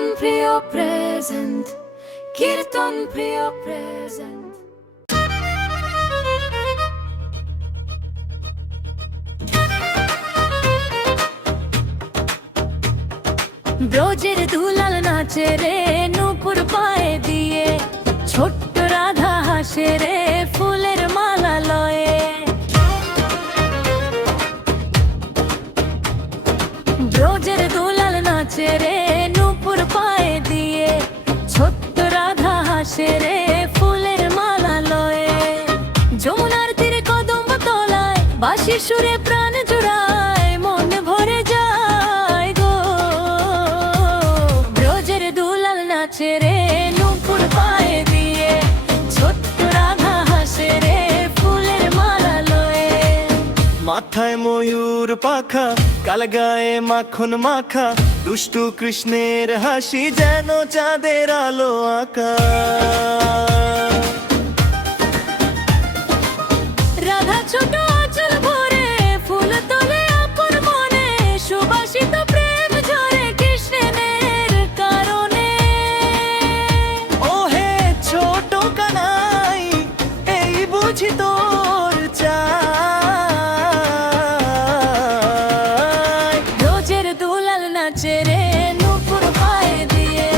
কীর্তন প্রিয় প্রেজেন্ট, কীর্তন প্রিয় প্রেজেন্ট। ব্রজের দুলাল নাচে রে নূপুর পায়ে দিয়ে, ছোট্ট রাধা হাসে রে ফুলের মালা লয়ে। ব্রজের দুলাল নাচে রে নূপুর পায়ে দিয়ে, ছোট্ট রাধা হাসে রে ফুলের মালা লয়ে। যমুনার তীরে কদম তলায় বাঁশি সুরে প্রাণ জুড়ায়, মন ভরে যায় গো। ব্রজের দুলাল নাচে রে নূপুর পায়ে দিয়ে, ছোট্ট রাধা হাসে রে ফুলের মালা লয়ে। মাথায় ময়ূর পাখা, কাল গায়ে মাখন মাখা, দুষ্টু কৃষ্ণের হাসি যেন চাঁদের আলো আঁকা। রাধা ছোট আঁচল ভরে ফুল তোলে আপন মনে, সুবাসিত প্রেম ঝরে কৃষ্ণের কারণে। ও হে ছোট কানাই, এই বুঝি তোর চাই। ব্রজের দুলাল নাচে রে নূপুর পায়ে দিয়ে,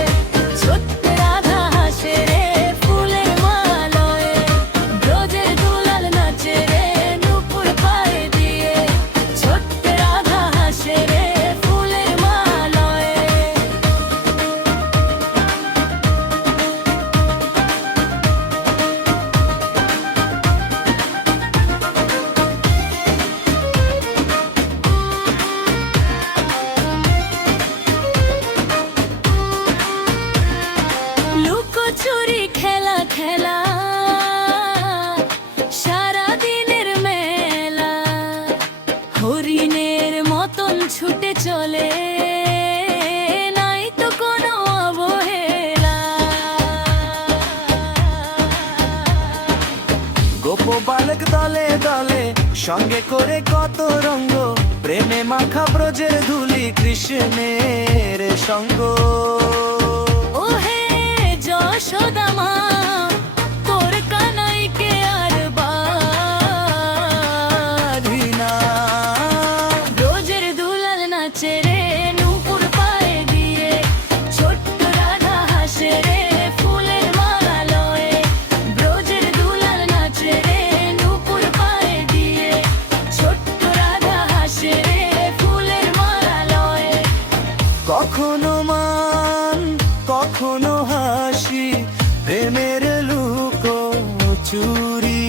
ছোট্ট রাধা হাসে রে ফুলের মালা লয়ে। ব্রজের দুলাল নাচে রে নূপুর পায়ে দিয়ে, ছোট্ট রাধা হাসে রে ফুলের মালা লয়ে। লুকোচুরি খেলা খেলা, সারা দিনের মেলা, হরিণের মতন ছুটে চলে, নাই তো কোনো অবহেলা। গোপ বালক দলে দলে, সঙ্গে করে কত রঙ্গ, প্রেমে মাখা ব্রজের ধুলি কৃষ্ণের সঙ্গ। ও হে যশোদা মা, তোর কানাইকে আর বাঁধি না। ব্রজের দুলাল নাচে রে নূপুর পায়ে দিয়ে, ছোট্ট রাধা হাসে রে ফুলের মালা লয়ে। ব্রজের দুলাল নাচে রে নূপুর পায়ে দিয়ে, ছোট্ট রাধা হাসে রে ফুলের মালা লয়ে। কখনো মান কখনো হাসি, প্রেমের লুকো চুরি।